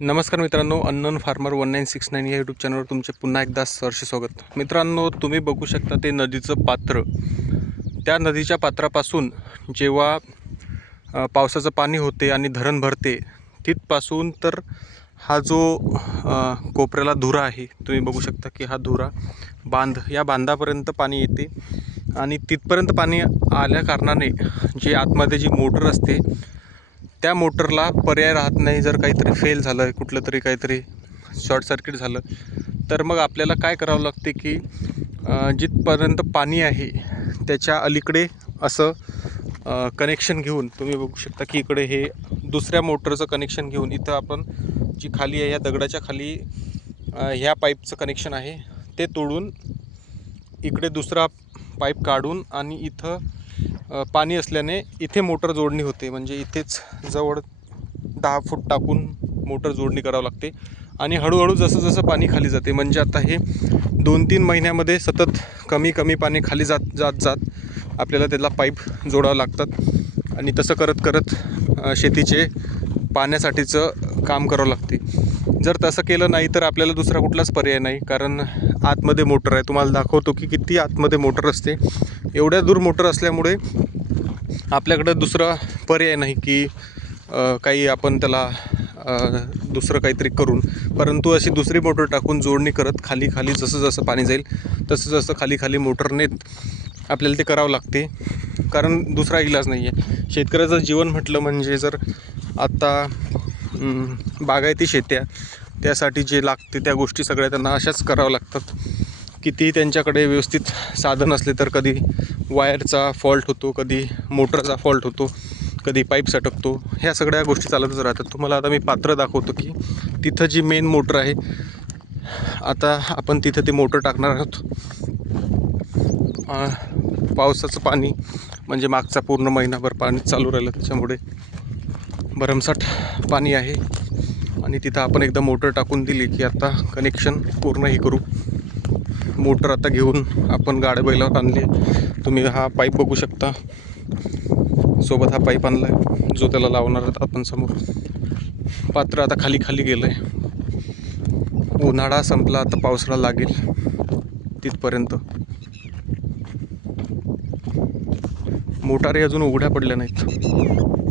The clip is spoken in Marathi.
नमस्कार मित्रांनो unknown farmer one nine six nine या यूट्यूब चॅनलवर तुमचे पुन्हा एकदा सरसे स्वागत. मित्रांनो तुम्ही बघू शकता ते नदीचं पात्र. त्या नदीच्या पात्रापासून जेव्हा पावसाचं पाणी होते आणि धरण भरते तिथपासून तर हा जो कोपऱ्याला धुरा आहे तुम्ही बघू शकता की हा धुरा बांध या बांधापर्यंत पाणी येते. आणि तिथपर्यंत पाणी आल्या कारणाने जी आतमध्ये जी मोटर असते त्या मोटरला पर्याय राहत नाही जर काहीतरी फेल झालं कुठलं तरी काहीतरी शॉर्ट सर्किट झालं तर मग आपल्याला काय करावं लागते की जिथपर्यंत पाणी आहे त्याच्या अलीकडे असं कनेक्शन घेऊन तुम्ही बघू शकता की इकडे हे दुसऱ्या मोटरचं कनेक्शन घेऊन इथं आपण जी खाली आहे या दगडाच्या खाली ह्या पाईपचं कनेक्शन आहे ते तोडून इकडे दुसरा पाईप काढून आणि इथं पाणी असल्याने इथे मोटर जोडणी होते. म्हणजे इथेच जवळ दहा फूट टाकून मोटर जोडणी करावं लागते. आणि हळूहळू जसं जसं पाणी खाली जाते. म्हणजे आता हे दोन तीन महिन्यामध्ये सतत कमी कमी पाणी खाली जात जात जात आपल्याला त्याला पाईप जोडावं लागतात. आणि तसं करत करत शेतीचे पाण्यासाठीचं काम करावं लागते. जर तसं केलं नाही तर आपल्याला दुसरा कुठलाच पर्याय नाही. कारण आतमध्ये मोटर आहे. तुम्हाला दाखवतो की किती आतमध्ये मोटर असते. एवढ्या दूर मोटर असल्यामुळे आपल्याकडं दुसरा पर्याय नाही की काही आपण त्याला दुसरं काहीतरी करून. परंतु अशी दुसरी मोटर टाकून जोडणी करत खाली खाली जसं जसं पाणी जाईल तसं जसं खाली खाली मोटरने आपल्याला ते करावं लागते. कारण दुसरा इलाज नाही आहे शेतकऱ्याचं जीवन म्हटलं म्हणजे जर आत्ता बागायती शेत्या त्यासाठी जे लागते त्या गोष्टी सगळ्या त्यांना अशाच कराव्या लागतात. किती त्यांच्याकडे व्यवस्थित साधन असले तर कधी वायरचा फॉल्ट होतो कधी मोटरचा फॉल्ट होतो कधी पाईप सटकतो. ह्या सगळ्या गोष्टी चालतच राहतात. तुम्हाला आता मी पात्र दाखवतो की तिथं जी मेन मोटर आहे आता आपण तिथं ते मोटर टाकणार आहोत. पावसाचं पाणी म्हणजे मागचा पूर्ण महिनाभर पाणी चालू राहिलं त्याच्यामुळे. भरमसाठ पाणी आहे. आणि तिथं आपण एकदा मोटर टाकून दिली की आता कनेक्शन पूर्ण हे करू. मोटर आता घेऊन आपण गाड्या बैलावर आणली. तुम्ही हा पाईप बघू शकता. सोबत हा पाईप आणला आहे जो त्याला लावणार आपण समोर. पात्र आता खाली खाली गेलं आहे उन्हाळा संपला आता पावसाळा लागेल तिथपर्यंत. मोटारी अजून उघड्या पडल्या नाहीत.